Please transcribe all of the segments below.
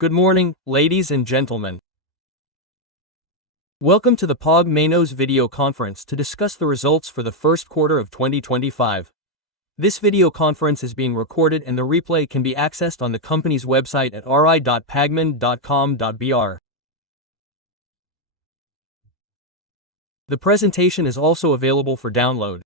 Good morning, ladies and gentlemen. Welcome to the Pague-se video conference to discuss the results for the first quarter of 2025. This video conference is being recorded and the replay can be accessed on the company's website at ri.pagman.com.br. The presentation is also available for download.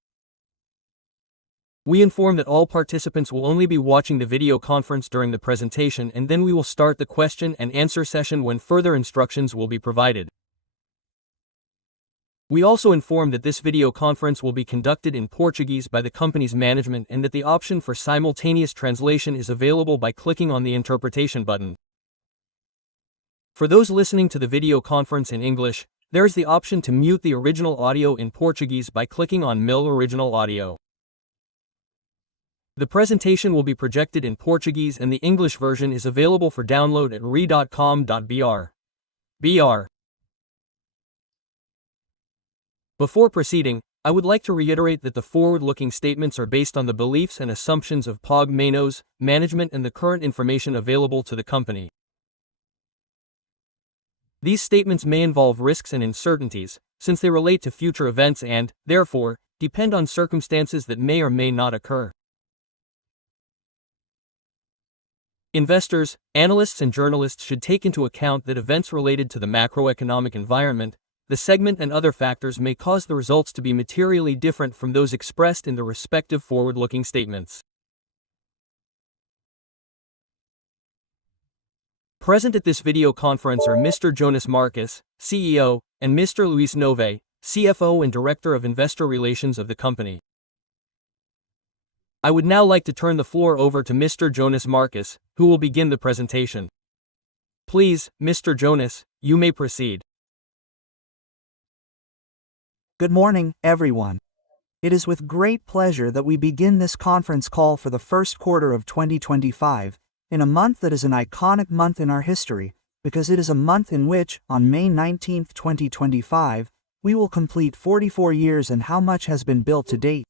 We inform that all participants will only be watching the video conference during the presentation, and then we will start the question and answer session when further instructions will be provided. We also inform that this video conference will be conducted in Portuguese by the company's management and that the option for simultaneous translation is available by clicking on the interpretation button. For those listening to the video conference in English, there is the option to mute the original audio in Portuguese by clicking on Mute Original Audio. The presentation will be projected in Portuguese and the English version is available for download at ri.com.br. Before proceeding, I would like to reiterate that the forward-looking statements are based on the beliefs and assumptions of Pague-Menos management and the current information available to the company. These statements may involve risks and uncertainties, since they relate to future events and, therefore, depend on circumstances that may or may not occur. Investors, analysts and journalists should take into account that events related to the macroeconomic environment, the segment and other factors may cause the results to be materially different from those expressed in the respective forward-looking statements. Present at this video conference are Mr. Jonas Marcus, CEO, and Mr. Luis Nove, CFO and Director of Investor Relations of the company. I would now like to turn the floor over to Mr. Jonas Marcus, who will begin the presentation. Please, Mr. Jonas, you may proceed. Good morning, everyone. It is with great pleasure that we begin this conference call for the first quarter of 2025, in a month that is an iconic month in our history, because it is a month in which, on May 19, 2025, we will complete 44 years and how much has been built to date.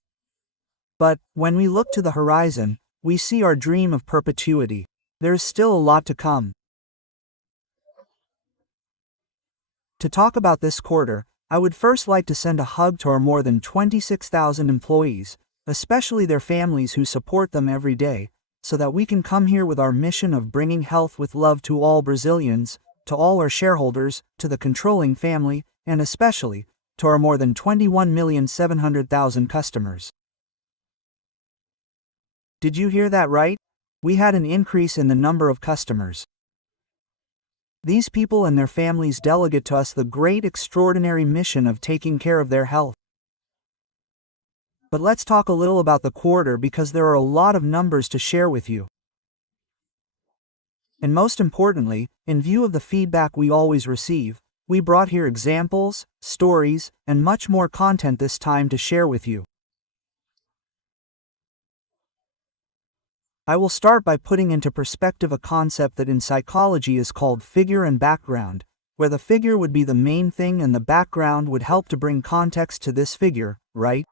But, when we look to the horizon, we see our dream of perpetuity. There is still a lot to come. To talk about this quarter, I would first like to send a hug to our more than 26,000 employees, especially their families who support them every day, so that we can come here with our mission of bringing health with love to all Brazilians, to all our shareholders, to the controlling family, and especially, to our more than 21,700,000 customers. Did you hear that right? We had an increase in the number of customers. These people and their families delegate to us the great extraordinary mission of taking care of their health. But let's talk a little about the quarter because there are a lot of numbers to share with you. And most importantly, in view of the feedback we always receive, we brought here examples, stories, and much more content this time to share with you. I will start by putting into perspective a concept that in psychology is called figure and background, where the figure would be the main thing and the background would help to bring context to this figure, right?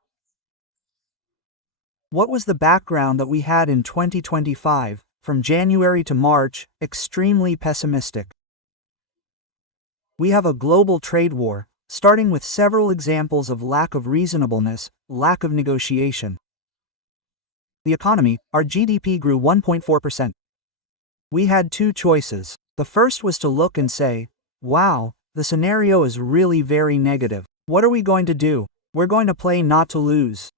What was the background that we had in 2025, from January to March? Extremely pessimistic. We have a global trade war, starting with several examples of lack of reasonableness, lack of negotiation. The economy, our GDP grew 1.4%. We had two choices. The first was to look and say, wow, the scenario is really very negative. What are we going to do? We're going to play not to lose.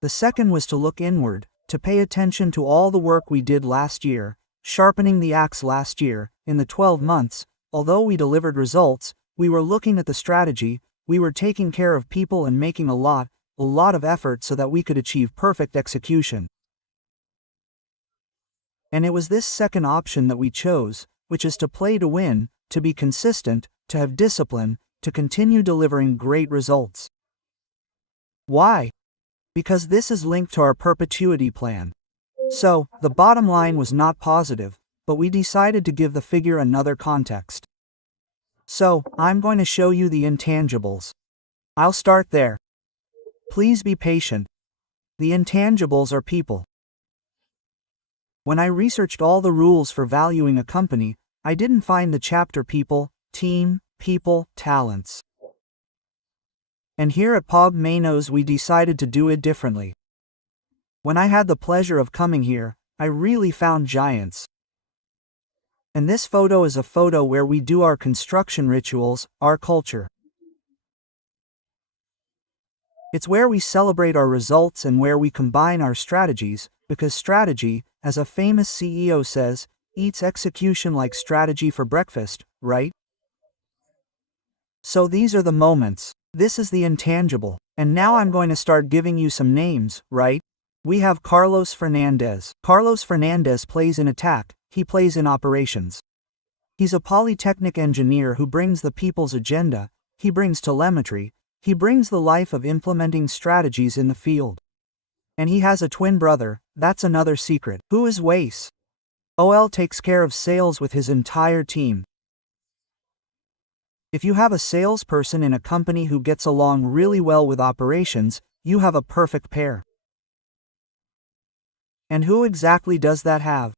The second was to look inward, to pay attention to all the work we did last year, sharpening the axe last year. In the 12 months, although we delivered results, we were looking at the strategy, we were taking care of people and making a lot of effort so that we could achieve perfect execution. And it was this second option that we chose, which is to play to win, to be consistent, to have discipline, to continue delivering great results. Why? Because this is linked to our perpetuity plan. So, the bottom line was not positive, but we decided to give the figure another context. So, I'm going to show you the intangibles. I'll start there. Please be patient. The intangibles are people. When I researched all the rules for valuing a company, I didn't find the chapter people, team, people, talents. And here at Pague-se we decided to do it differently. When I had the pleasure of coming here, I really found giants. And this photo is a photo where we do our construction rituals, our culture. It's where we celebrate our results and where we combine our strategies, because strategy, as a famous CEO says, eats execution like strategy for breakfast, right? So these are the moments. This is the intangible. And now I'm going to start giving you some names, right? We have Carlos Fernandez. Carlos Fernandez plays in attack, he plays in operations. He's a polytechnic engineer who brings the people's agenda, he brings telemetry, he brings the life of implementing strategies in the field. And he has a twin brother, that's another secret. Who is Wace? OL takes care of sales with his entire team. If you have a salesperson in a company who gets along really well with operations, you have a perfect pair. And who exactly does that have?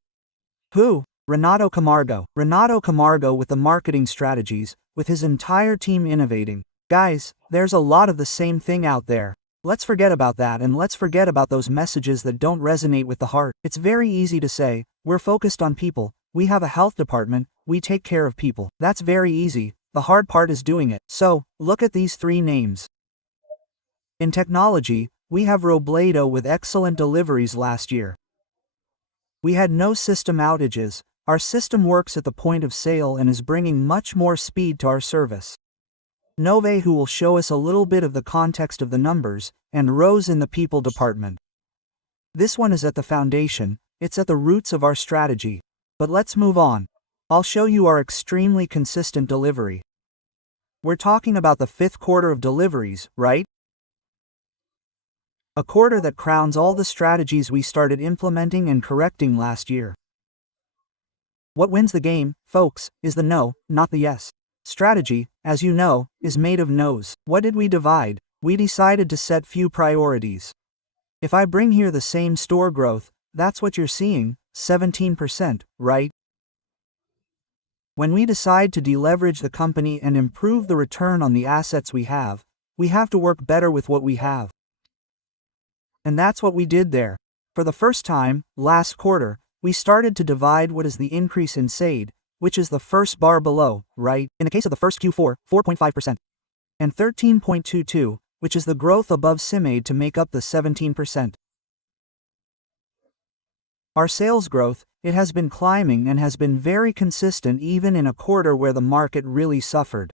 Who? Renato Camargo. Renato Camargo with the marketing strategies, with his entire team innovating. Guys, there's a lot of the same thing out there. Let's forget about that and let's forget about those messages that don't resonate with the heart. It's very easy to say, we're focused on people, we have a health department, we take care of people. That's very easy, the hard part is doing it. So, look at these three names. In technology, we have Robledo with excellent deliveries last year. We had no system outages, our system works at the point of sale and is bringing much more speed to our service. Nove, who will show us a little bit of the context of the numbers, and Rose in the people department. This one is at the foundation, it's at the roots of our strategy. But let's move on. I'll show you our extremely consistent delivery. We're talking about the 5th quarter of deliveries, right? A quarter that crowns all the strategies we started implementing and correcting last year. What wins the game, folks, is the no, not the yes. Strategy, as you know, is made of no's. What did we divide? We decided to set few priorities. If I bring here the same store growth, that's what you're seeing, 17%, right? When we decide to deleverage the company and improve the return on the assets we have to work better with what we have. And that's what we did there. For the first time, last quarter, we started to divide what is the increase in SAID, which is the first bar below, right? In the case of the first Q4, 4.5%. And 13.22, which is the growth above CIMAID to make up the 17%. Our sales growth, it has been climbing and has been very consistent even in a quarter where the market really suffered.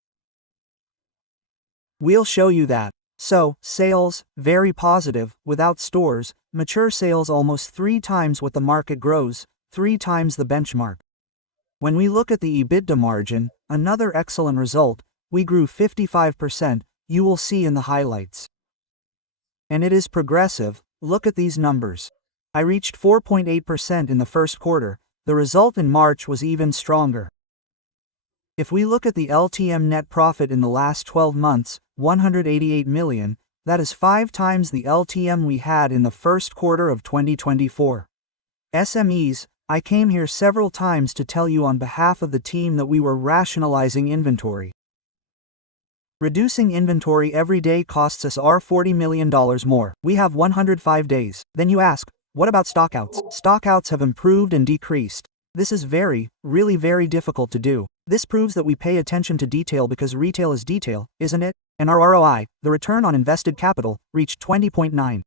We'll show you that. So, sales, very positive, without stores, mature sales almost 3 times what the market grows, 3 times the benchmark. When we look at the EBITDA margin, another excellent result, we grew 55%, you will see in the highlights. And it is progressive, look at these numbers. I reached 4.8% in the first quarter, the result in March was even stronger. If we look at the LTM net profit in the last 12 months, 188 million, that is 5 times the LTM we had in the first quarter of 2024. SMEs, I came here several times to tell you on behalf of the team that we were rationalizing inventory. Reducing inventory every day costs us $40 million more. We have 105 days. Then you ask, what about stockouts? Stockouts have improved and decreased. This is really very difficult to do. This proves that we pay attention to detail because retail is detail, isn't it? And our ROI, the return on invested capital, reached 20.9.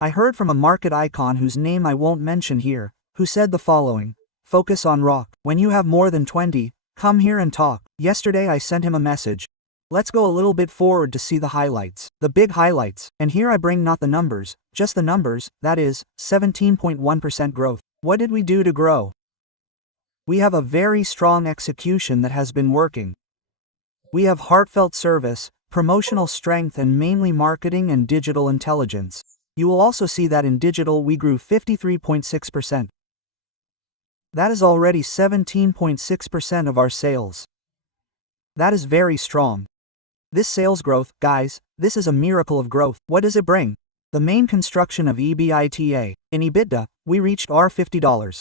I heard from a market icon whose name I won't mention here, who said the following: focus on ROC. When you have more than 20, come here and talk. Yesterday I sent him a message. Let's go a little bit forward to see the highlights. The big highlights. And here I bring not the numbers, just the numbers, that is, 17.1% growth. What did we do to grow? We have a very strong execution that has been working. We have heartfelt service, promotional strength and mainly marketing and digital intelligence. You will also see that in digital we grew 53.6%. That is already 17.6% of our sales. That is very strong. This sales growth, guys, this is a miracle of growth. What does it bring? The main construction of EBITDA. In EBITDA, we reached $50.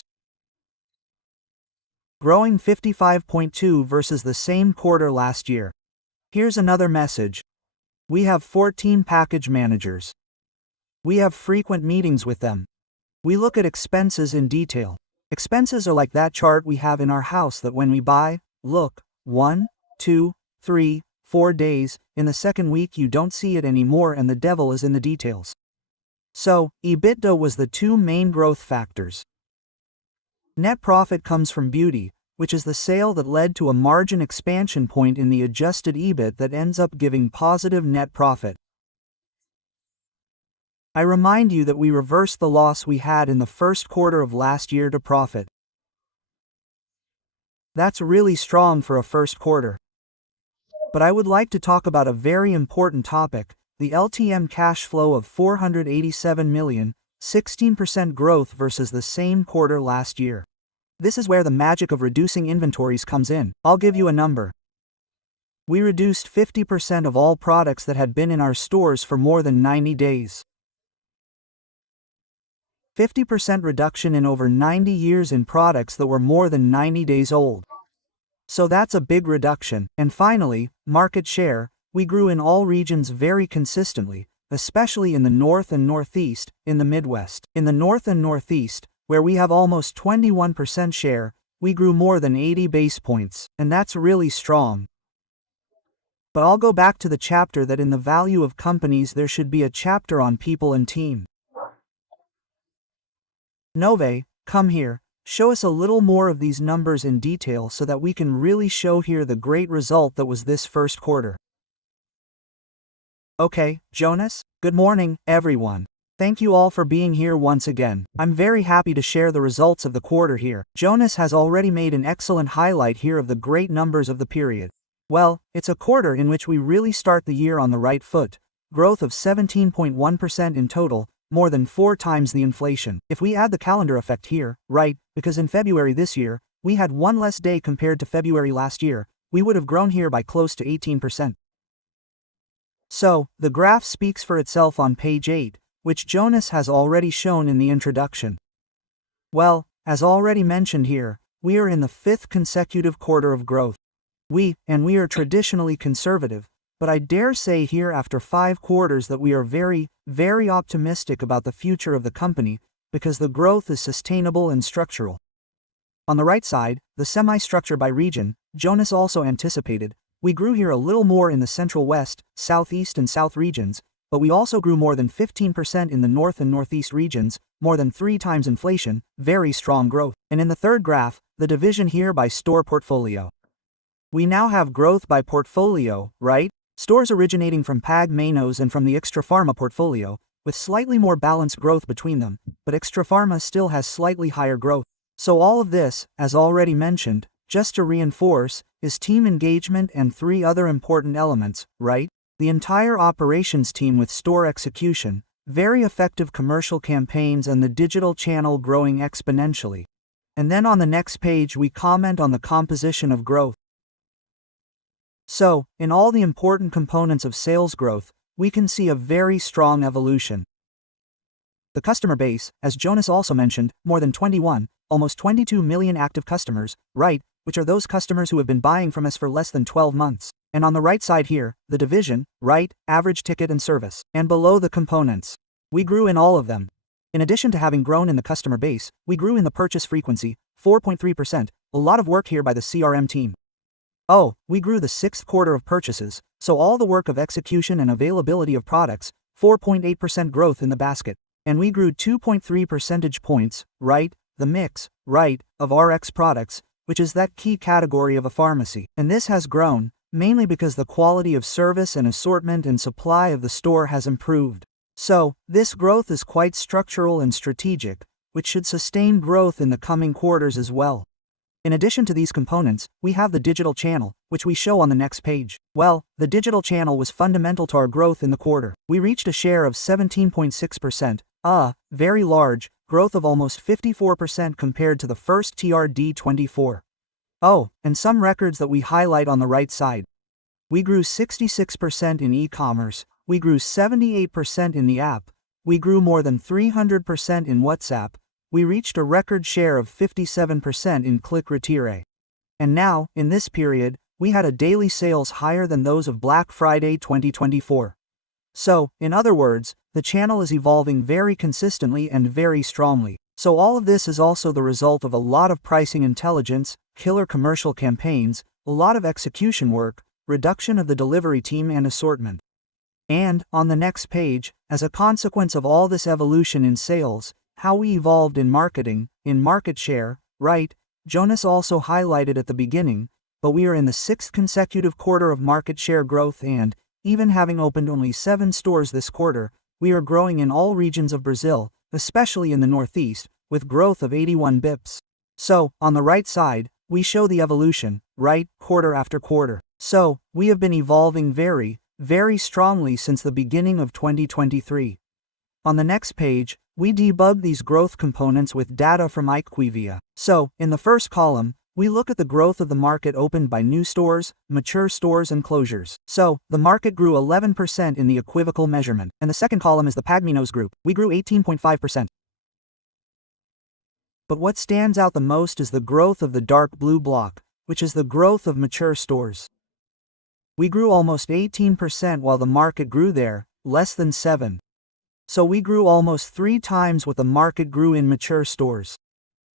growing 55.2% versus the same quarter last year. Here's another message. We have 14 package managers. We have frequent meetings with them. We look at expenses in detail. Expenses are like that chart we have in our house that when we buy, look, 1, 2, 3, 4 days, in the second week you don't see it anymore and the devil is in the details. So, EBITDA was the two main growth factors. Net profit comes from beauty, which is the sale that led to a margin expansion point in the adjusted EBIT that ends up giving positive net profit. I remind you that we reversed the loss we had in the first quarter of last year to profit. That's really strong for a first quarter. But I would like to talk about a very important topic, the LTM cash flow of 487 million, 16% growth versus the same quarter last year. This is where the magic of reducing inventories comes in. I'll give you a number. We reduced 50% of all products that had been in our stores for more than 90 days. 50% reduction in over 90 years in products that were more than 90 days old. So that's a big reduction. And finally, market share, we grew in all regions very consistently, especially in the North and Northeast, in the Midwest. In the North and Northeast, where we have almost 21% share, we grew more than 80 base points, and that's really strong. But I'll go back to the chapter that in the value of companies there should be a chapter on people and team. Nove, come here, show us a little more of these numbers in detail so that we can really show here the great result that was this first quarter. Okay, Jonas, good morning, everyone. Thank you all for being here once again. I'm very happy to share the results of the quarter here. Jonas has already made an excellent highlight here of the great numbers of the period. Well, it's a quarter in which we really start the year on the right foot. Growth of 17.1% in total, more than 4 times the inflation. If we add the calendar effect here, right, because in February this year, we had one less day compared to February last year, we would have grown here by close to 18%. So, the graph speaks for itself on page 8, which Jonas has already shown in the introduction. Well, as already mentioned here, we are in the 5th consecutive quarter of growth. We are traditionally conservative, but I dare say here after 5 quarters that we are very, very optimistic about the future of the company, because the growth is sustainable and structural. On the right side, the semi-structure by region, Jonas also anticipated, we grew here a little more in the Central West, Southeast and South regions, but we also grew more than 15% in the North and Northeast regions, more than 3 times inflation, very strong growth. And in the third graph, the division here by store portfolio. We now have growth by portfolio, right? Stores originating from Pague-Menos and from the Extra Pharma portfolio, with slightly more balanced growth between them, but Extra Pharma still has slightly higher growth. So all of this, as already mentioned, just to reinforce, is team engagement and 3 other important elements, right? The entire operations team with store execution, very effective commercial campaigns and the digital channel growing exponentially. And then on the next page we comment on the composition of growth. So, in all the important components of sales growth, we can see a very strong evolution. The customer base, as Jonas also mentioned, more than almost 22 million active customers, right, which are those customers who have been buying from us for less than 12 months. And on the right side here, the division, right, average ticket and service. And below the components. We grew in all of them. In addition to having grown in the customer base, we grew in the purchase frequency, 4.3%, a lot of work here by the CRM team. Oh, we grew the 6th quarter of purchases, so all the work of execution and availability of products, 4.8% growth in the basket. And we grew 2.3 percentage points, right, the mix, right, of RX products, which is that key category of a pharmacy. And this has grown, mainly because the quality of service and assortment and supply of the store has improved. So, this growth is quite structural and strategic, which should sustain growth in the coming quarters as well. In addition to these components, we have the digital channel, which we show on the next page. Well, the digital channel was fundamental to our growth in the quarter. We reached a share of 17.6%, very large, growth of almost 54% compared to the first TRD24. Oh, and some records that we highlight on the right side. We grew 66% in e-commerce, we grew 78% in the app, we grew more than 300% in WhatsApp, we reached a record share of 57% in Click Retire. And now, in this period, we had a daily sales higher than those of Black Friday 2024. So, in other words, the channel is evolving very consistently and very strongly. So all of this is also the result of a lot of pricing intelligence, killer commercial campaigns, a lot of execution work, reduction of the delivery team and assortment. And, on the next page, as a consequence of all this evolution in sales, how we evolved in marketing, in market share, right? Jonas also highlighted at the beginning, but we are in the 6th consecutive quarter of market share growth and, even having opened only 7 stores this quarter, we are growing in all regions of Brazil, especially in the Northeast, with growth of 81 bips. So, on the right side, we show the evolution, right, quarter after quarter. So, we have been evolving very, very strongly since the beginning of 2023. On the next page, we debug these growth components with data from IQVIA. So, in the first column, we look at the growth of the market opened by new stores, mature stores and closures. So, the market grew 11% in the equivocal measurement. And the second column is the Pague-se group. We grew 18.5%. But what stands out the most is the growth of the dark blue block, which is the growth of mature stores. We grew almost 18% while the market grew there, less than 7. So we grew almost 3 times what the market grew in mature stores.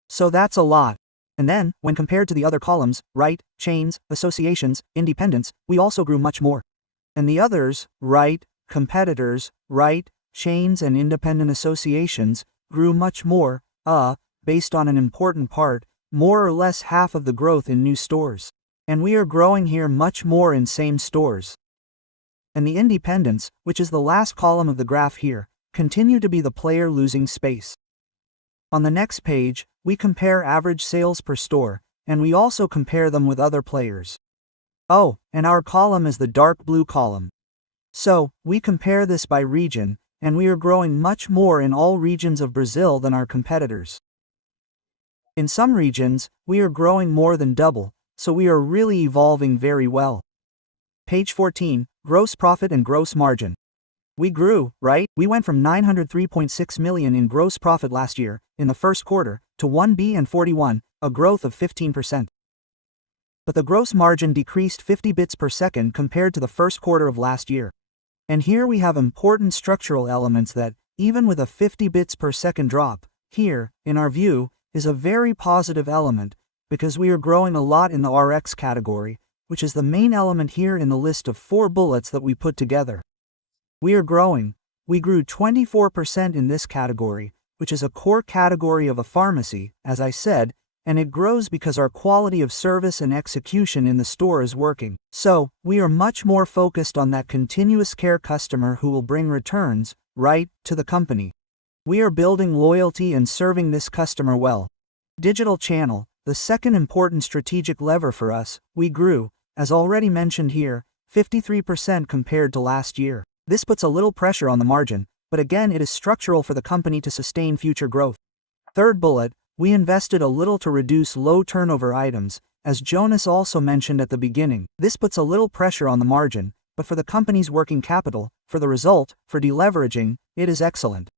So that's a lot. And then, when compared to the other columns, right, chains, associations, independents, we also grew much more. And the others, right, competitors, right, chains and independent associations, grew much more, based on an important part, more or less half of the growth in new stores. And we are growing here much more in same stores. And the independents, which is the last column of the graph here, continue to be the player losing space. On the next page, we compare average sales per store, and we also compare them with other players. Oh, and our column is the dark blue column. So, we compare this by region, and we are growing much more in all regions of Brazil than our competitors. In some regions, we are growing more than double, so we are really evolving very well. Page 14, gross profit and gross margin. We grew, right? We went from 903.6 million in gross profit last year, in the first quarter, to 1,041, a growth of 15%. But the gross margin decreased 50 bits per second compared to the first quarter of last year. And here we have important structural elements that, even with a 50 bits per second drop, here, in our view, is a very positive element, because we are growing a lot in the RX category, which is the main element here in the list of 4 bullets that we put together. We are growing. We grew 24% in this category, which is a core category of a pharmacy, as I said, and it grows because our quality of service and execution in the store is working. So, we are much more focused on that continuous care customer who will bring returns, right, to the company. We are building loyalty and serving this customer well. Digital channel, the second important strategic lever for us, we grew, as already mentioned here, 53% compared to last year. This puts a little pressure on the margin, but again it is structural for the company to sustain future growth. Third bullet, we invested a little to reduce low turnover items, as Jonas also mentioned at the beginning. This puts a little pressure on the margin, but for the company's working capital, for the result, for deleveraging, it is excellent.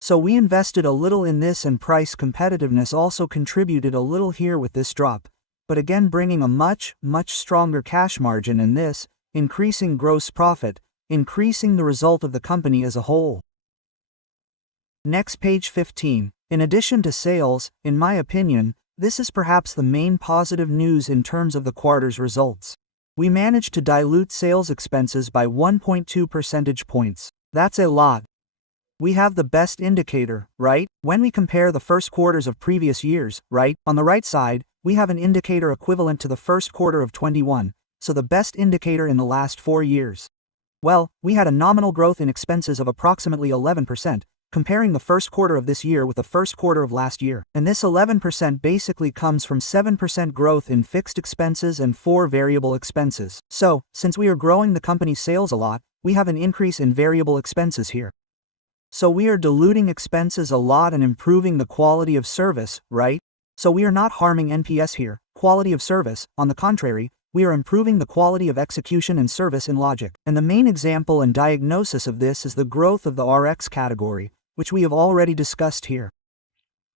So we invested a little in this, and price competitiveness also contributed a little here with this drop, but again bringing a much, much stronger cash margin in this, increasing gross profit, increasing the result of the company as a whole. Next, page 15. In addition to sales, in my opinion, this is perhaps the main positive news in terms of the quarter's results. We managed to dilute sales expenses by 1.2 percentage points. That's a lot. We have the best indicator, right? When we compare the first quarters of previous years, right? On the right side, we have an indicator equivalent to the first quarter of 21, so the best indicator in the last 4 years. Well, we had a nominal growth in expenses of approximately 11%, comparing the first quarter of this year with the first quarter of last year. And this 11% basically comes from 7% growth in fixed expenses and 4 variable expenses. So, since we are growing the company's sales a lot, we have an increase in variable expenses here. So we are diluting expenses a lot and improving the quality of service, right? So we are not harming NPS here, quality of service, on the contrary, we are improving the quality of execution and service in logic. And the main example and diagnosis of this is the growth of the RX category, which we have already discussed here.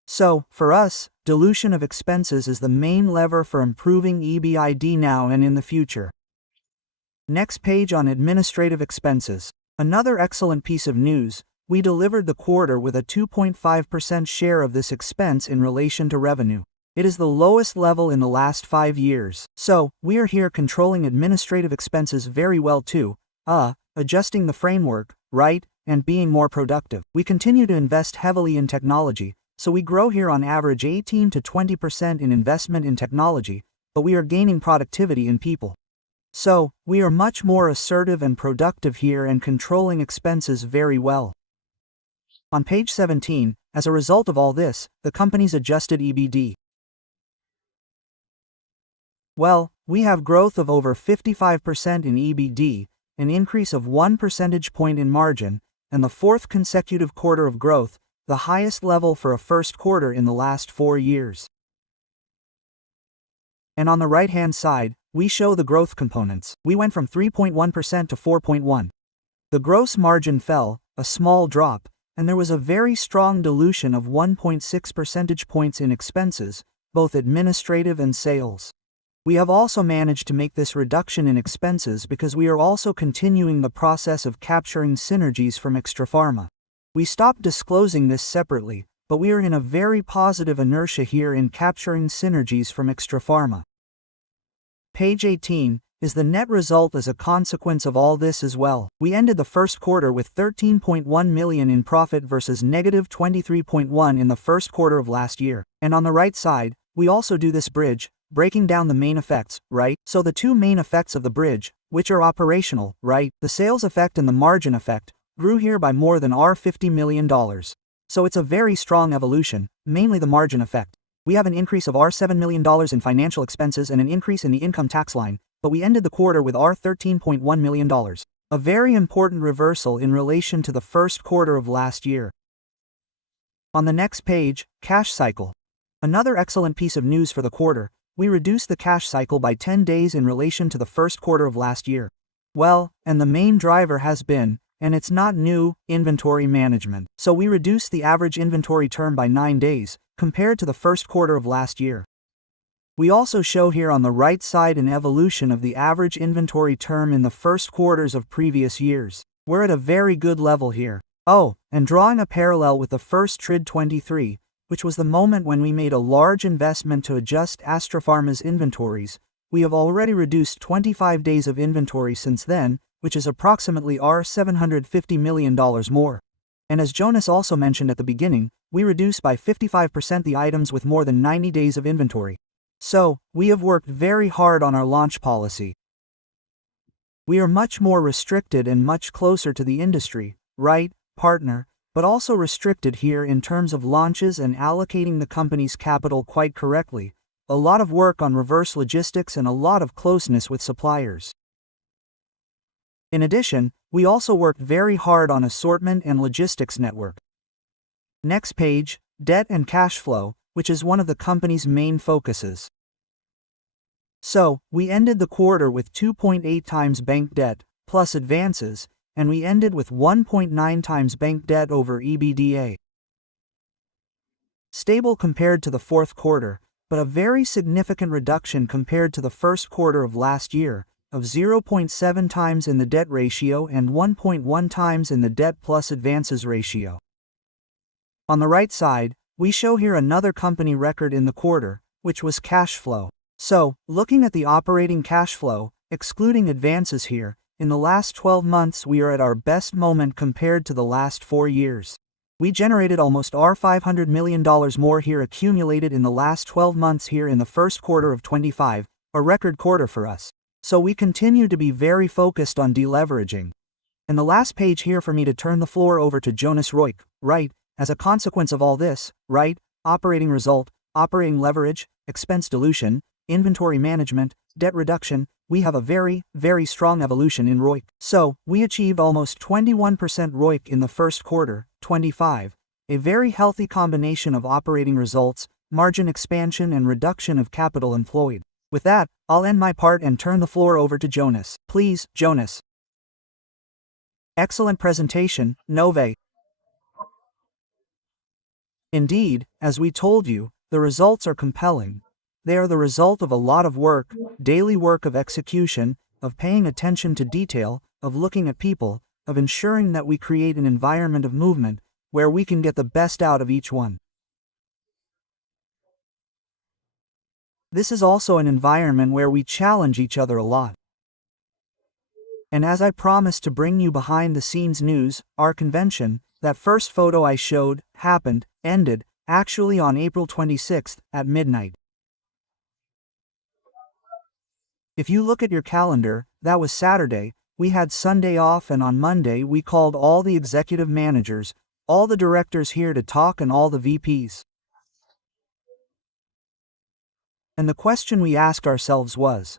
So, for us, dilution of expenses is the main lever for improving EBIT now and in the future. Next page on administrative expenses. Another excellent piece of news, we delivered the quarter with a 2.5% share of this expense in relation to revenue. It is the lowest level in the last 5 years. So, we are here controlling administrative expenses very well too, adjusting the framework, right, and being more productive. We continue to invest heavily in technology, so we grow here on average 18 to 20% in investment in technology, but we are gaining productivity in people. So, we are much more assertive and productive here and controlling expenses very well. On page 17, as a result of all this, the company's adjusted EBIT. Well, we have growth of over 55% in EBIT, an increase of 1 percentage point in margin, and the 4th consecutive quarter of growth, the highest level for a first quarter in the last 4 years. And on the right-hand side, we show the growth components. We went from 3.1% to 4.1%. The gross margin fell, a small drop, and there was a very strong dilution of 1.6 percentage points in expenses, both administrative and sales. We have also managed to make this reduction in expenses because we are also continuing the process of capturing synergies from Extrapharma. We stopped disclosing this separately, but we are in a very positive inertia here in capturing synergies from Extrapharma. Page 18 is the net result as a consequence of all this as well. We ended the first quarter with 13.1 million in profit versus negative 23.1 in the first quarter of last year. And on the right side, we also do this bridge, breaking down the main effects, right? So the two main effects of the bridge, which are operational, right? The sales effect and the margin effect, grew here by more than $50 million. So it's a very strong evolution, mainly the margin effect. We have an increase of $7 million in financial expenses and an increase in the income tax line, but we ended the quarter with $13.1 million. A very important reversal in relation to the first quarter of last year. On the next page, cash cycle. Another excellent piece of news for the quarter, we reduced the cash cycle by 10 days in relation to the first quarter of last year. Well, and the main driver has been, and it's not new, inventory management. So we reduced the average inventory term by 9 days, compared to the first quarter of last year. We also show here on the right side an evolution of the average inventory term in the first quarters of previous years. We're at a very good level here. Oh, and drawing a parallel with the first TRID 23, which was the moment when we made a large investment to adjust Extrapharma's inventories, we have already reduced 25 days of inventory since then, which is approximately $750 million more. And as Jonas also mentioned at the beginning, we reduced by 55% the items with more than 90 days of inventory. So, we have worked very hard on our launch policy. We are much more restricted and much closer to the industry, right, partner, but also restricted here in terms of launches and allocating the company's capital quite correctly, a lot of work on reverse logistics and a lot of closeness with suppliers. In addition, we also worked very hard on assortment and logistics network. Next page, debt and cash flow, which is one of the company's main focuses. So, we ended the quarter with 2.8 times bank debt, plus advances, and we ended with 1.9 times bank debt over EBITDA. Stable compared to the fourth quarter, but a very significant reduction compared to the first quarter of last year, of 0.7 times in the debt ratio and 1.1 times in the debt plus advances ratio. On the right side, we show here another company record in the quarter, which was cash flow. So, looking at the operating cash flow, excluding advances here, in the last 12 months we are at our best moment compared to the last 4 years. We generated almost $500 million more here accumulated in the last 12 months here in the first quarter of 25, a record quarter for us. So we continue to be very focused on deleveraging. And the last page here for me to turn the floor over to Jonas Roik, right, as a consequence of all this, right, operating result, operating leverage, expense dilution, inventory management, debt reduction, we have a very, very strong evolution in ROIC. So, we achieved almost 21% ROIC in the first quarter, 25, a very healthy combination of operating results, margin expansion and reduction of capital employed. With that, I'll end my part and turn the floor over to Jonas. Please, Jonas. Excellent presentation, Nove. Indeed, as we told you, The results are compelling. They are the result of a lot of work, daily work of execution, of paying attention to detail, of looking at people, of ensuring that we create an environment of movement where we can get the best out of each one. This is also an environment where we challenge each other a lot. And as I promised to bring you behind the scenes news, our convention, that first photo I showed, ended, actually on April 26th, at midnight. If you look at your calendar, that was Saturday, we had Sunday off, and on Monday we called all the executive managers, all the directors here to talk, and all the VPs. And the question we asked ourselves was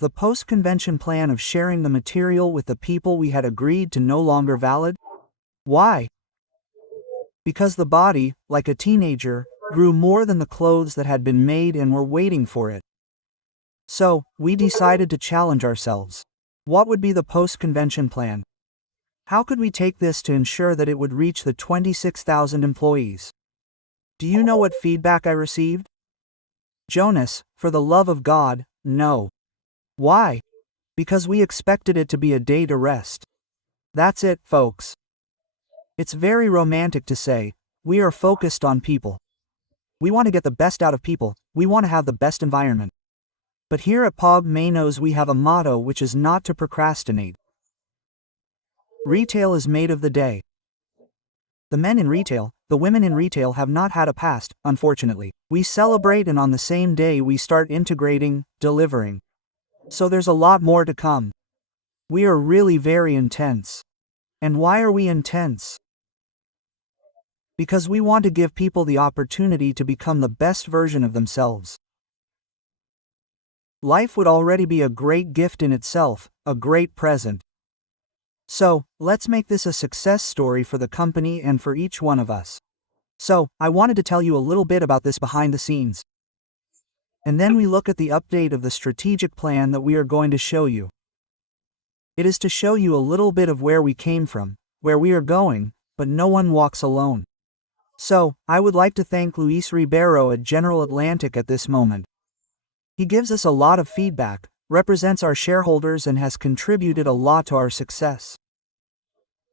the post-convention plan of sharing the material with the people we had agreed to no longer valid? Why? Because the body, like a teenager, grew more than the clothes that had been made and were waiting for it. So, we decided to challenge ourselves. What would be the post-convention plan? How could we take this to ensure that it would reach the 26,000 employees? Do you know what feedback I received? Jonas, for the love of God, no. Why? Because we expected it to be a day to rest. That's it, folks. It's very romantic to say, we are focused on people. We want to get the best out of people, we want to have the best environment. But here at Pague-se we have a motto which is not to procrastinate. Retail is made of the day. The men in retail, the women in retail have not had a past, unfortunately. We celebrate, and on the same day we start integrating, delivering. So there's a lot more to come. We are really very intense. And why are we intense? Because we want to give people the opportunity to become the best version of themselves. Life would already be a great gift in itself, a great present. So, let's make this a success story for the company and for each one of us. So, I wanted to tell you a little bit about this behind the scenes. And then we look at the update of the strategic plan that we are going to show you. It is to show you a little bit of where we came from, where we are going, but no one walks alone. So, I would like to thank Luis Ribeiro at General Atlantic at this moment. He gives us a lot of feedback, represents our shareholders, and has contributed a lot to our success.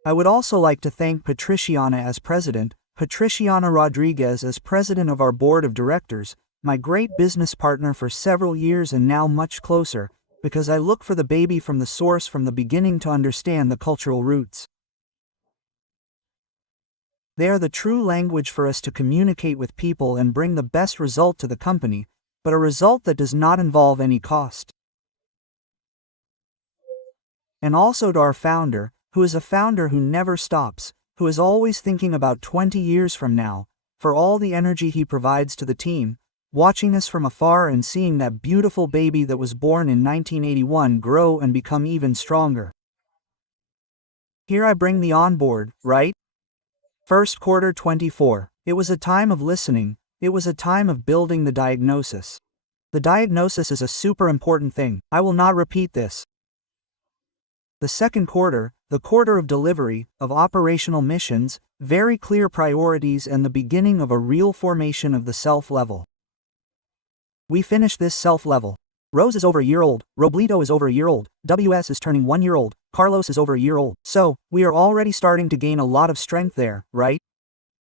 I would also like to thank Patriciana as president, Patriciana Rodriguez as president of our board of directors, my great business partner for several years and now much closer, because I look for the baby from the source from the beginning to understand the cultural roots. They are the true language for us to communicate with people and bring the best result to the company, but a result that does not involve any cost. And also to our founder, who is a founder who never stops, who is always thinking about 20 years from now, for all the energy he provides to the team, watching us from afar and seeing that beautiful baby that was born in 1981 grow and become even stronger. Here I bring the onboard, right? First quarter 24. It was a time of listening, it was a time of building the diagnosis. The diagnosis is a super important thing, I will not repeat this. The second quarter, the quarter of delivery, of operational missions, very clear priorities, and the beginning of a real formation of the self-level. We finished this self-level. Rose is over a year old, Robledo is over a year old, WS is turning 1 year old, Carlos is over a year old. So, we are already starting to gain a lot of strength there, right?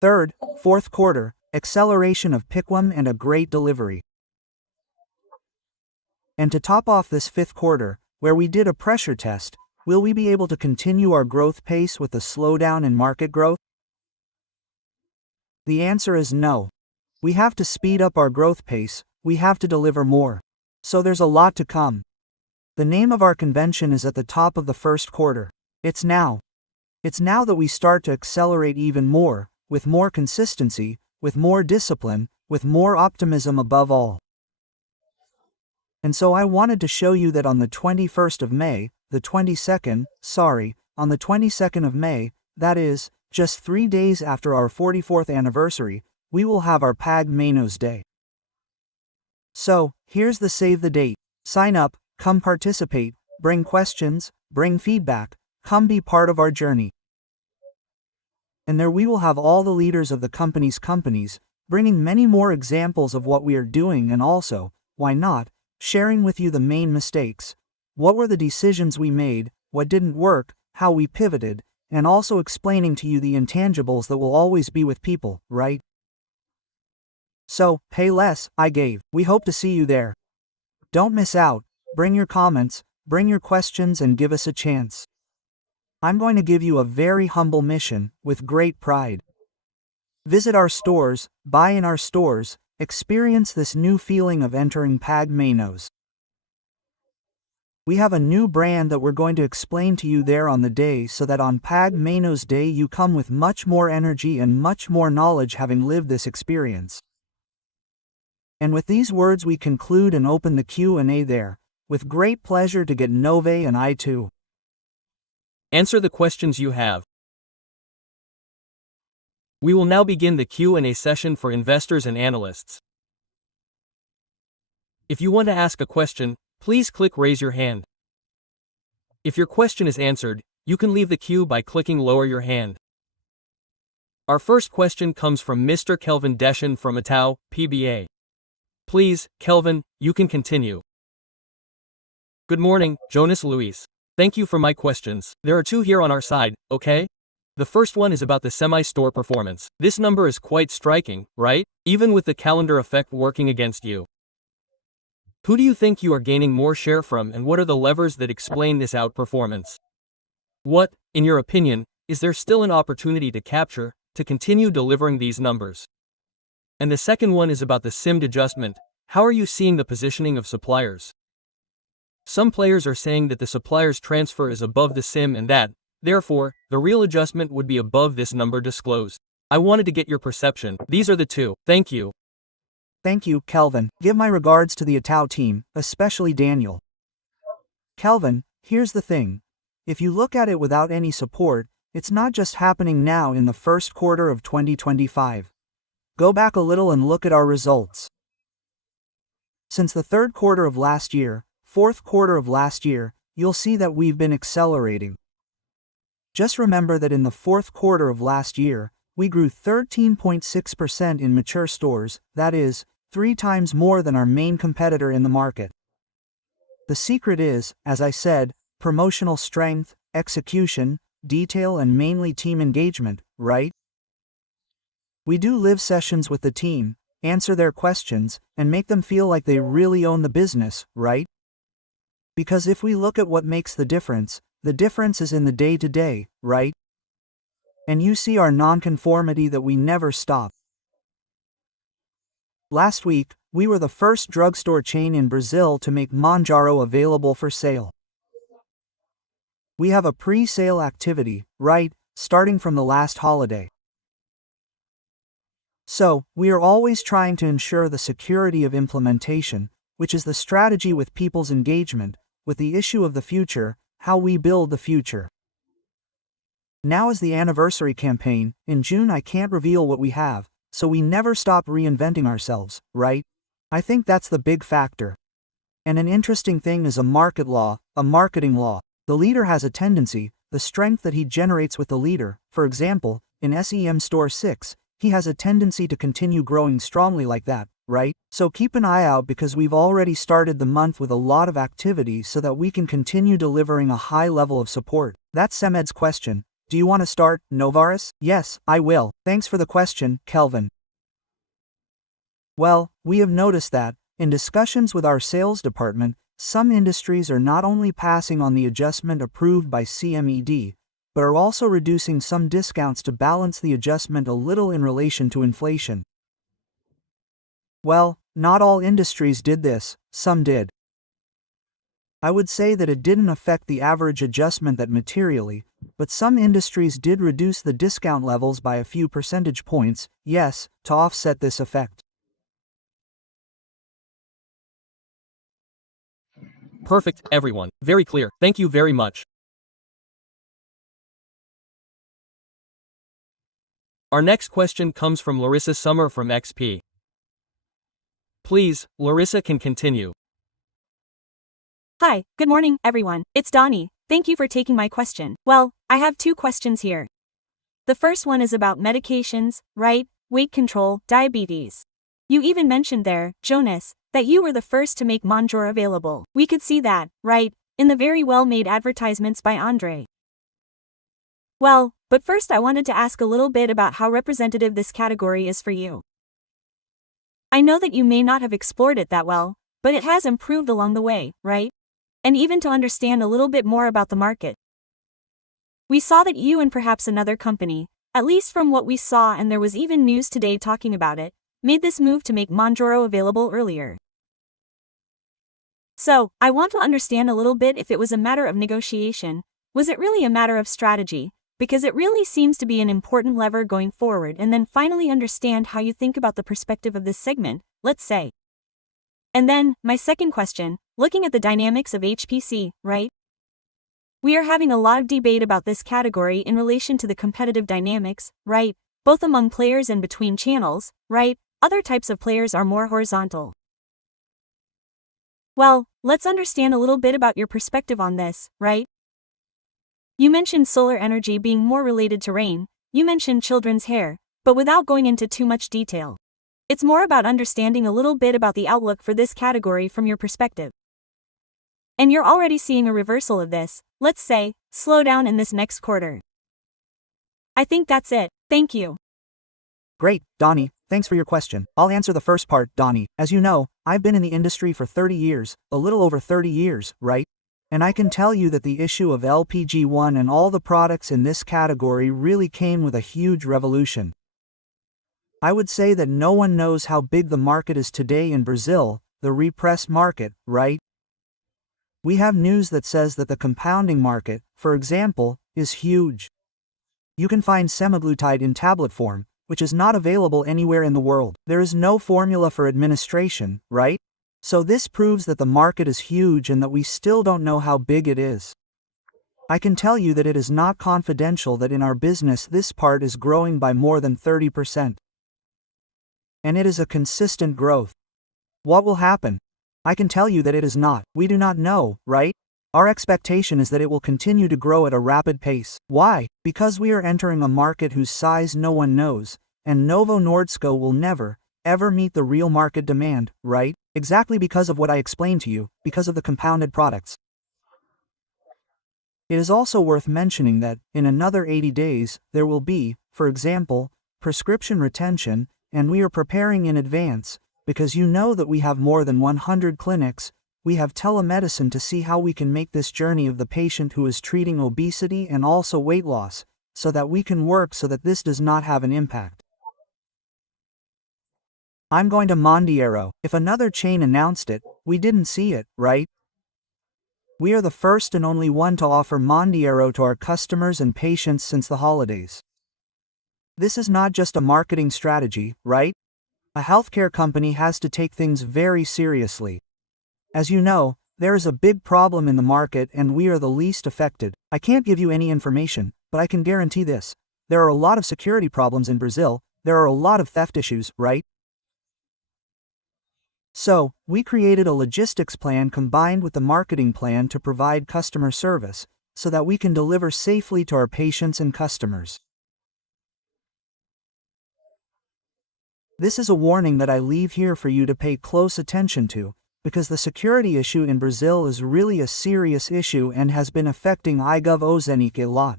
Third, fourth quarter, acceleration of PGMN and a great delivery. And to top off this fifth quarter, where we did a pressure test, will we be able to continue our growth pace with the slowdown in market growth? The answer is no. We have to speed up our growth pace, we have to deliver more. So there's a lot to come. The name of our convention is at the top of the first quarter. It's now. It's now that we start to accelerate even more, with more consistency, with more discipline, with more optimism above all. And so I wanted to show you that on the 21st of May, on the 22nd of May, that is, just 3 days after our 44th anniversary, we will have our Pague-se Day. So, here's the save the date. Sign up, come participate, bring questions, bring feedback, come be part of our journey. And there we will have all the leaders of the companies, bringing many more examples of what we are doing and also, why not, sharing with you the main mistakes. What were the decisions we made, what didn't work, how we pivoted, and also explaining to you the intangibles that will always be with people, right? So, pay less, I gave. We hope to see you there. Don't miss out, bring your comments, bring your questions and give us a chance. I'm going to give you a very humble mission, with great pride. Visit our stores, buy in our stores, experience this new feeling of entering Pague-se. We have a new brand that we're going to explain to you there on the day so that on Pague-se Day you come with much more energy and much more knowledge having lived this experience. And with these words we conclude and open the Q&A there, with great pleasure to get Nove and I too. Answer the questions you have. We will now begin the Q&A session for investors and analysts. If you want to ask a question, please click Raise Your Hand. If your question is answered, you can leave the queue by clicking Lower Your Hand. Our first question comes from Mr. Kelvin Deschen from Itaú, PBA. Please, Kelvin, you can continue. Good morning, Jonas Luis. Thank you for my questions. There are two here on our side, okay? The first one is about the semi-store performance. This number is quite striking, right? Even with the calendar effect working against you. Who do you think you are gaining more share from and what are the levers that explain this outperformance? What, in your opinion, is there still an opportunity to capture, to continue delivering these numbers? And the second one is about the SIM adjustment. How are you seeing the positioning of suppliers? Some players are saying that the supplier's transfer is above the SIM and that, therefore, the real adjustment would be above this number disclosed. I wanted to get your perception. These are the two. Thank you. Thank you, Kelvin. Give my regards to the Itaú team, especially Daniel. Kelvin, here's the thing. If you look at it without any support, it's not just happening now in the first quarter of 2025. Go back a little and look at our results. Since the third quarter of last year, fourth quarter of last year, you'll see that we've been accelerating. Just remember that in the fourth quarter of last year, we grew 13.6% in mature stores, that is, 3 times more than our main competitor in the market. The secret is, as I said, promotional strength, execution, detail and mainly team engagement, right? We do live sessions with the team, answer their questions, and make them feel like they really own the business, right? Because if we look at what makes the difference is in the day-to-day, right? And you see our non-conformity that we never stop. Last week, we were the first drugstore chain in Brazil to make Manjaro available for sale. We have a pre-sale activity, right, starting from the last holiday. So, we are always trying to ensure the security of implementation, which is the strategy with people's engagement, with the issue of the future, how we build the future. Now is the anniversary campaign. In June I can't reveal what we have, so we never stop reinventing ourselves, right? I think that's the big factor. And an interesting thing is a market law, a marketing law. The leader has a tendency, the strength that he generates with the leader, for example, in SEM Store 6, he has a tendency to continue growing strongly like that, right? So keep an eye out because we've already started the month with a lot of activity so that we can continue delivering a high level of support. That's Semed's question. Do you want to start, Novaris? Yes, I will. Thanks for the question, Kelvin. Well, we have noticed that, in discussions with our sales department, some industries are not only passing on the adjustment approved by CMED, but are also reducing some discounts to balance the adjustment a little in relation to inflation. Well, not all industries did this, some did. I would say that it didn't affect the average adjustment that materially, but some industries did reduce the discount levels by a few percentage points, yes, to offset this effect. Perfect, everyone. Very clear. Thank you very much. Our next question comes from Larissa Summer from XP. Please, Larissa can continue. Hi, good morning, everyone. It's Donnie. Thank you for taking my question. Well, I have 2 questions here. The first one is about medications, right? weight control, diabetes. You even mentioned there, Jonas, that you were the first to make Monjor available. We could see that, right, in the very well-made advertisements by Andre. Well, but first I wanted to ask a little bit about how representative this category is for you. I know that you may not have explored it that well, but it has improved along the way, right? And even to understand a little bit more about the market. We saw that you and perhaps another company, at least from what we saw, and there was even news today talking about it, made this move to make Monjoro available earlier. So, I want to understand a little bit if it was a matter of negotiation, was it really a matter of strategy, because it really seems to be an important lever going forward, and then finally understand how you think about the perspective of this segment, let's say. And then, my second question, looking at the dynamics of HPC, right? We are having a lot of debate about this category in relation to the competitive dynamics, right? Both among players and between channels, right? Other types of players are more horizontal. Well, let's understand a little bit about your perspective on this, right? You mentioned solar energy being more related to rain, you mentioned children's hair, but without going into too much detail. It's more about understanding a little bit about the outlook for this category from your perspective. And you're already seeing a reversal of this, let's say, slow down in this next quarter. I think that's it, thank you. Great, Donnie, thanks for your question. I'll answer the first part, Donnie. As you know, I've been in the industry for 30 years, a little over 30 years, right? And I can tell you that the issue of LPG1 and all the products in this category really came with a huge revolution. I would say that no one knows how big the market is today in Brazil, the repressed market, right? We have news that says that the compounding market, for example, is huge. You can find semaglutide in tablet form, which is not available anywhere in the world. There is no formula for administration, right? So this proves that the market is huge and that we still don't know how big it is. I can tell you that it is not confidential that in our business this part is growing by more than 30%. And it is a consistent growth. What will happen? I can tell you that it is not. We do not know, right? Our expectation is that it will continue to grow at a rapid pace. Why? Because we are entering a market whose size no one knows, and Novo Nordisk will never, ever meet the real market demand, right? Exactly because of what I explained to you, because of the compounded products. It is also worth mentioning that, in another 80 days, there will be, for example, prescription retention, and we are preparing in advance, because you know that we have more than 100 clinics. We have telemedicine to see how we can make this journey of the patient who is treating obesity and also weight loss, so that we can work so that this does not have an impact. I'm going to Mondiero. If another chain announced it, we didn't see it, right? We are the first and only one to offer Mondiero to our customers and patients since the holidays. This is not just a marketing strategy, right? A healthcare company has to take things very seriously. As you know, there is a big problem in the market and we are the least affected. I can't give you any information, but I can guarantee this. There are a lot of security problems in Brazil, there are a lot of theft issues, right? So, we created a logistics plan combined with the marketing plan to provide customer service, so that we can deliver safely to our patients and customers. This is a warning that I leave here for you to pay close attention to, because the security issue in Brazil is really a serious issue and has been affecting iGov Ozenic a lot.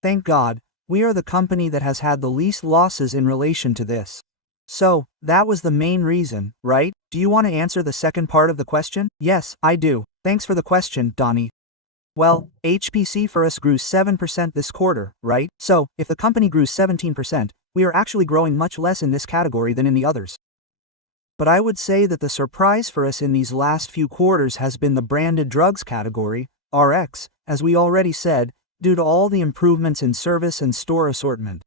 Thank God, we are the company that has had the least losses in relation to this. So, that was the main reason, right? Do you want to answer the second part of the question? Yes, I do. Thanks for the question, Donnie. Well, HPC for us grew 7% this quarter, right? So, if the company grew 17%, we are actually growing much less in this category than in the others. But I would say that the surprise for us in these last few quarters has been the branded drugs category, RX, as we already said, due to all the improvements in service and store assortment.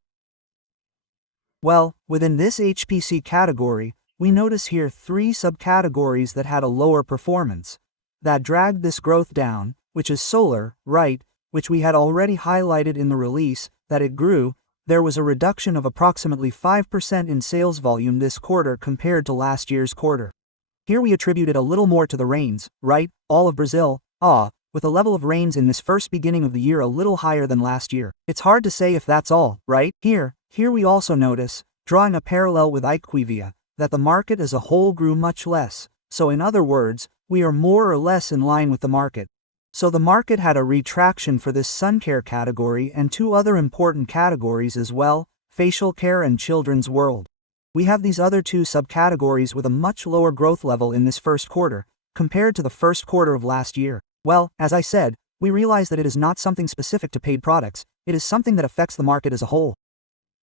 Well, within this HPC category, we notice here 3 subcategories that had a lower performance, that dragged this growth down, which is solar, right, which we had already highlighted in the release, that it grew. There was a reduction of approximately 5% in sales volume this quarter compared to last year's quarter. Here we attributed a little more to the rains, right? All of Brazil, with the level of rains in this first beginning of the year a little higher than last year. It's hard to say if that's all, right? Here, Here we also notice, drawing a parallel with IQVIA, that the market as a whole grew much less, so in other words, we are more or less in line with the market. So the market had a retraction for this sun care category and two other important categories as well, facial care and children's world. We have these other two subcategories with a much lower growth level in this first quarter, compared to the first quarter of last year. Well, as I said, we realize that it is not something specific to paid products, it is something that affects the market as a whole.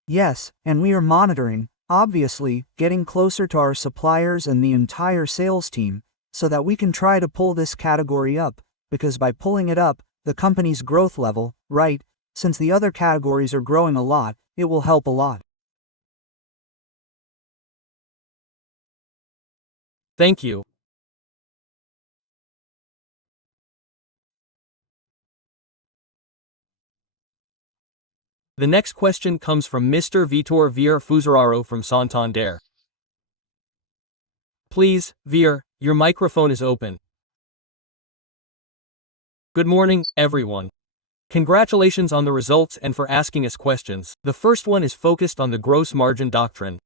Yes, and we are monitoring, obviously, getting closer to our suppliers and the entire sales team, so that we can try to pull this category up, because by pulling it up, the company's growth level, right, since the other categories are growing a lot, it will help a lot. Thank you. The next question comes from Mr. Vitor Vier Fuzararo from Santander. Please, Vier, your microphone is open. Good morning, everyone. Congratulations on the results and for asking us questions. The first one is focused on the gross margin doctrine.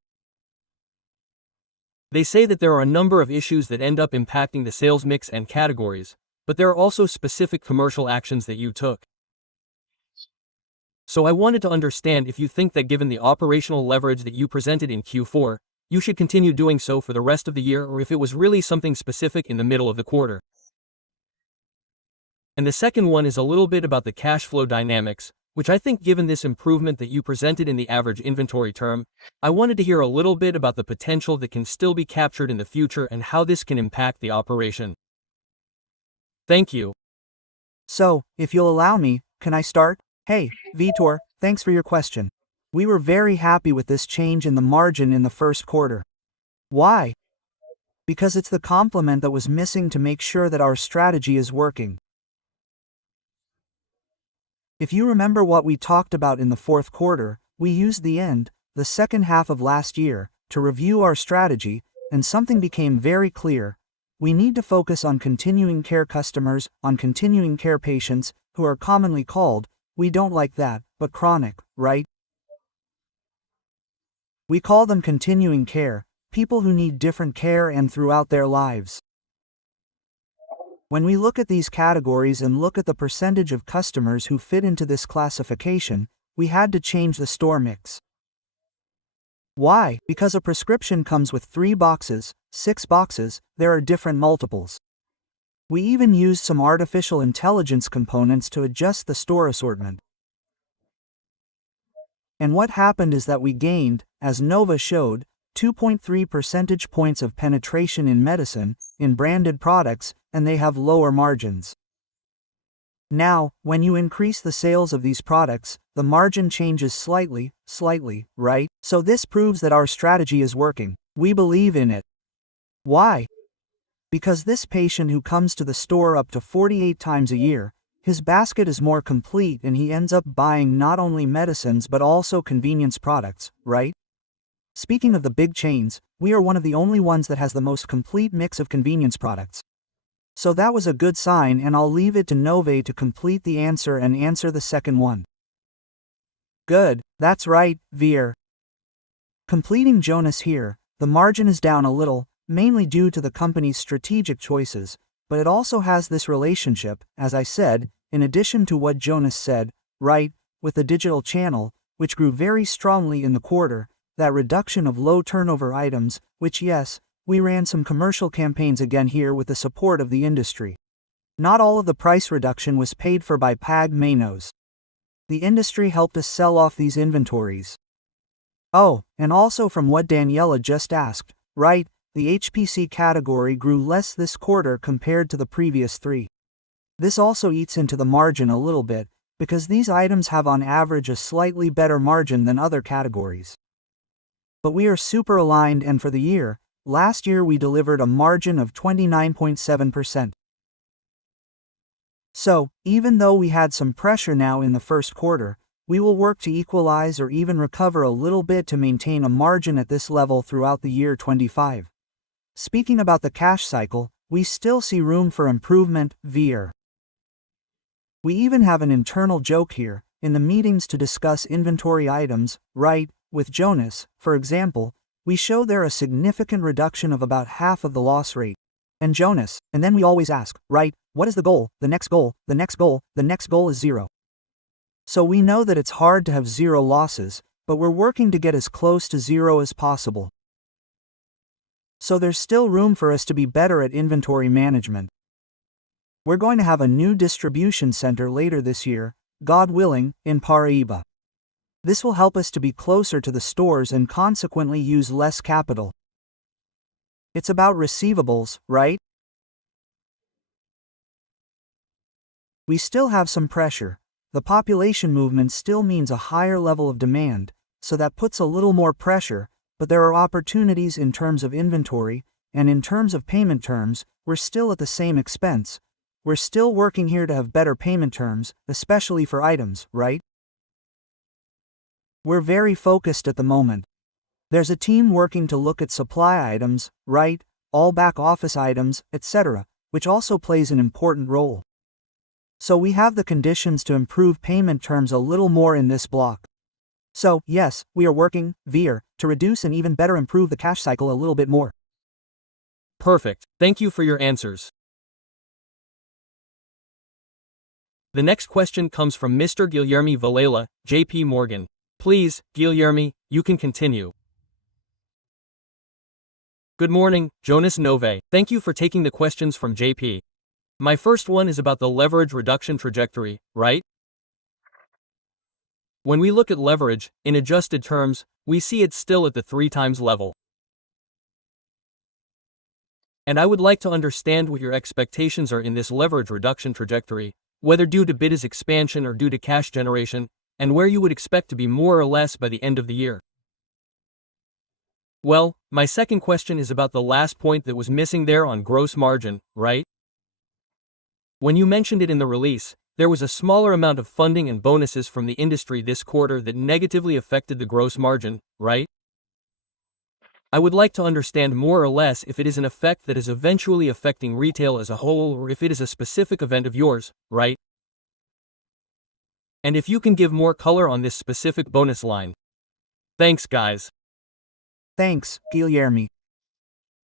They say that there are a number of issues that end up impacting the sales mix and categories, but there are also specific commercial actions that you took. So I wanted to understand if you think that given the operational leverage that you presented in Q4, you should continue doing so for the rest of the year or if it was really something specific in the middle of the quarter. And the second one is a little bit about the cash flow dynamics, which I think given this improvement that you presented in the average inventory term, I wanted to hear a little bit about the potential that can still be captured in the future and how this can impact the operation. Thank you. So, if you'll allow me, can I start? Hey, Vitor, thanks for your question. We were very happy with this change in the margin in the first quarter. Why? Because it's the complement that was missing to make sure that our strategy is working. If you remember what we talked about in the fourth quarter, we used the second half of last year, to review our strategy, and something became very clear. We need to focus on continuing care customers, on continuing care patients, who are commonly called, we don't like that, but chronic, right? We call them continuing care, people who need different care and throughout their lives. When we look at these categories and look at the percentage of customers who fit into this classification, we had to change the store mix. Why? Because a prescription comes with 3 boxes, 6 boxes, there are different multiples. We even used some artificial intelligence components to adjust the store assortment. And what happened is that we gained, as Nova showed, 2.3 percentage points of penetration in medicine, in branded products, and they have lower margins. Now, when you increase the sales of these products, the margin changes slightly, right? So this proves that our strategy is working. We believe in it. Why? Because this patient who comes to the store up to 48 times a year, his basket is more complete and he ends up buying not only medicines but also convenience products, right? Speaking of the big chains, we are one of the only ones that has the most complete mix of convenience products. So that was a good sign and I'll leave it to Nove to complete the answer and answer the second one. Good, that's right, Veer. Completing Jonas here, the margin is down a little, mainly due to the company's strategic choices, but it also has this relationship, as I said, in addition to what Jonas said, right, with the digital channel, which grew very strongly in the quarter, that reduction of low turnover items, which yes, we ran some commercial campaigns again here with the support of the industry. Not all of the price reduction was paid for by Pague-se. The industry helped us sell off these inventories. Oh, and also from what Daniela just asked, right, the HPC category grew less this quarter compared to the previous 3. This also eats into the margin a little bit, because these items have on average a slightly better margin than other categories. But we are super aligned and for the year, last year we delivered a margin of 29.7%. So, even though we had some pressure now in the first quarter, we will work to equalize or even recover a little bit to maintain a margin at this level throughout the year 25. Speaking about the cash cycle, we still see room for improvement, Veer. We even have an internal joke here, in the meetings to discuss inventory items, right, with Jonas, for example, we show there a significant reduction of about half of the loss rate. And Jonas, and then we always ask, right, what is the goal, the next goal, the next goal, the next goal is 0. So we know that it's hard to have 0 losses, but we're working to get as close to 0 as possible. So there's still room for us to be better at inventory management. We're going to have a new distribution center later this year, God willing, in Paraíba. This will help us to be closer to the stores and consequently use less capital. It's about receivables, right? We still have some pressure. The population movement still means a higher level of demand, so that puts a little more pressure, but there are opportunities in terms of inventory, and in terms of payment terms, we're still at the same expense. We're still working here to have better payment terms, especially for items, right? We're very focused at the moment. There's a team working to look at supply items, right, all back office items, etc., which also plays an important role. So we have the conditions to improve payment terms a little more in this block. So, yes, we are working, to reduce and even better improve the cash cycle a little bit more. Perfect. Thank you for your answers. The next question comes from Mr. Guilherme Vilela, JP Morgan. Please, Guilherme, you can continue. Good morning, Jonas Nove. Thank you for taking the questions from JP. My first one is about the leverage reduction trajectory, right? When we look at leverage, in adjusted terms, we see it's still at the 3x level. And I would like to understand what your expectations are in this leverage reduction trajectory, whether due to BITDA's expansion or due to cash generation, and where you would expect to be more or less by the end of the year. Well, my second question is about the last point that was missing there on gross margin, right? When you mentioned it in the release, there was a smaller amount of funding and bonuses from the industry this quarter that negatively affected the gross margin, right? I would like to understand more or less if it is an effect that is eventually affecting retail as a whole or if it is a specific event of yours, right? And if you can give more color on this specific bonus line. Thanks, guys. Thanks, Guilherme.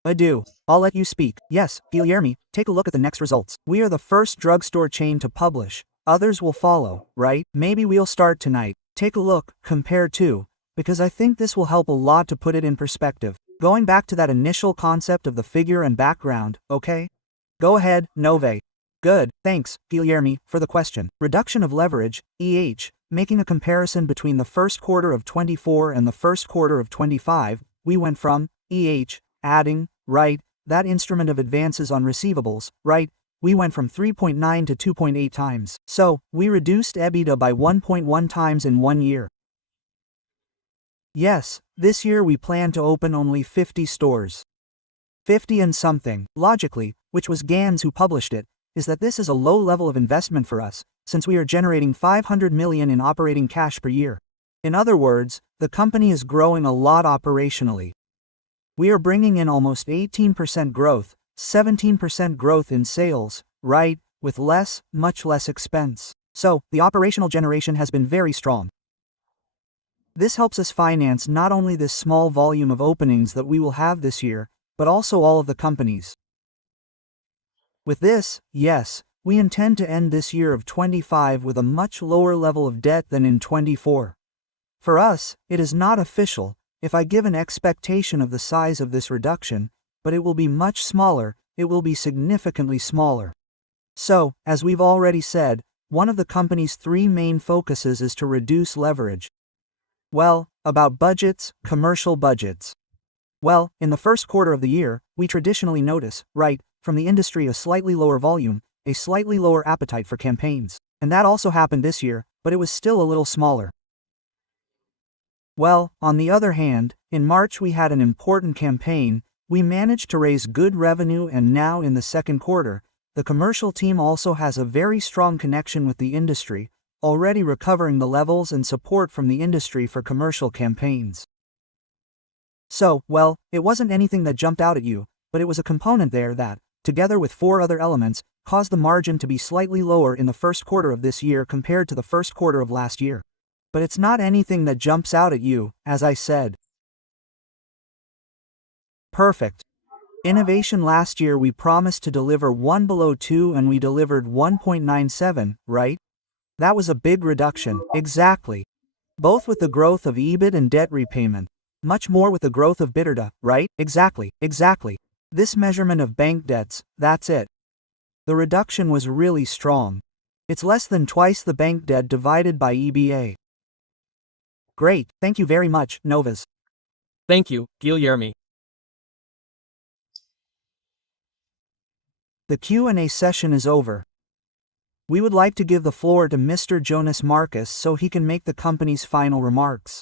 Adieu. I'll let you speak. Yes, Guilherme, take a look at the next results. We are the first drugstore chain to publish. Others will follow, right? Maybe we'll start tonight. Take a look, compare to, because I think this will help a lot to put it in perspective. Going back to that initial concept of the figure and background, okay? Go ahead, Nove. Good, thanks, Guilherme, for the question. Reduction of leverage, making a comparison between the first quarter of 24 and the first quarter of 25, we went from, adding, right, that instrument of advances on receivables, right, we went from 3.9 to 2.8 times. So, we reduced EBITDA by 1.1 times in 1 year. Yes, this year we plan to open only 50 stores. 50 and something, logically, which was Gans who published it, is that this is a low level of investment for us, since we are generating 500 million in operating cash per year. In other words, the company is growing a lot operationally. We are bringing in almost 18% growth, 17% growth in sales, right, with much less expense. So, the operational generation has been very strong. This helps us finance not only this small volume of openings that we will have this year, but also all of the companies. With this, yes, we intend to end this year of 25 with a much lower level of debt than in 24. For us, it is not official, if I give an expectation of the size of this reduction, but it will be much smaller, it will be significantly smaller. So, as we've already said, one of the company's 3 main focuses is to reduce leverage. Well, about budgets, commercial budgets. Well, in the first quarter of the year, we traditionally notice, right, from the industry a slightly lower volume, a slightly lower appetite for campaigns. And that also happened this year, but it was still a little smaller. Well, on the other hand, in March we had an important campaign, we managed to raise good revenue, and now in the second quarter, the commercial team also has a very strong connection with the industry, already recovering the levels and support from the industry for commercial campaigns. So, well, it wasn't anything that jumped out at you, but it was a component there that, together with 4 other elements, caused the margin to be slightly lower in the first quarter of this year compared to the first quarter of last year. But it's not anything that jumps out at you, as I said. Perfect. Innovation last year we promised to deliver 1 below 2 and we delivered 1.97, right? That was a big reduction, exactly. Both with the growth of EBIT and debt repayment. Much more with the growth of EBITDA, right? Exactly. This measurement of bank debts, that's it. The reduction was really strong. It's less than twice the bank debt divided by EBA. Great, thank you very much, Novas. Thank you, Guilherme. The Q&A session is over. We would like to give the floor to Mr. Jonas Marcus so he can make the company's final remarks.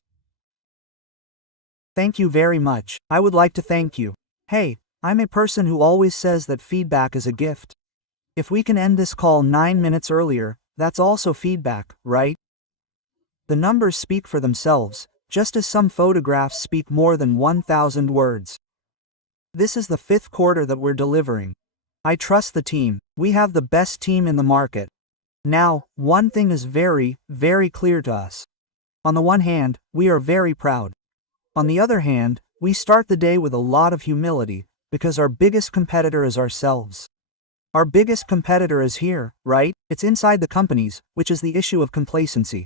Thank you very much. I would like to thank you. Hey, I'm a person who always says that feedback is a gift. If we can end this call 9 minutes earlier, that's also feedback, right? The numbers speak for themselves, just as some photographs speak more than 1,000 words. This is the 5th quarter that we're delivering. I trust the team. We have the best team in the market. Now, one thing is very, very clear to us. On the one hand, we are very proud. On the other hand, we start the day with a lot of humility, because our biggest competitor is ourselves. Our biggest competitor is here, right? It's inside the companies, which is the issue of complacency.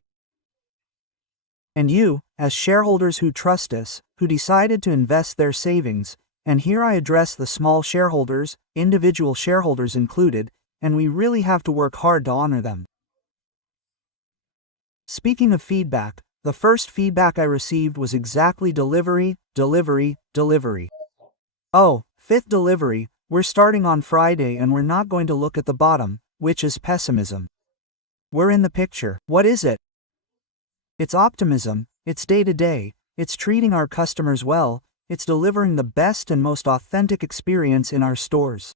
And you, as shareholders who trust us, who decided to invest their savings, and here I address the small shareholders, individual shareholders included, and we really have to work hard to honor them. Speaking of feedback, the first feedback I received was exactly delivery. Oh, 5th delivery, we're starting on Friday and we're not going to look at the bottom, which is pessimism. We're in the picture. What is it? It's optimism, it's day-to-day, it's treating our customers well, it's delivering the best and most authentic experience in our stores.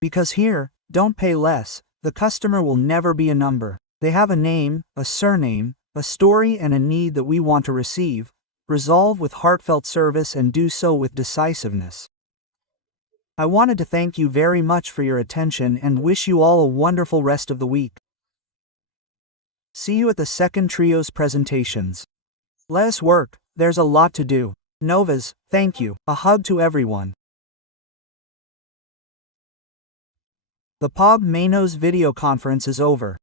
Because here, don't pay less, the customer will never be a number. They have a name, a surname, a story and a need that we want to receive, resolve with heartfelt service and do so with decisiveness. I wanted to thank you very much for your attention and wish you all a wonderful rest of the week. See you at the second trio's presentations. Let us work, there's a lot to do. Novas, thank you, a hug to everyone. The Pague-se Menos video conference is over.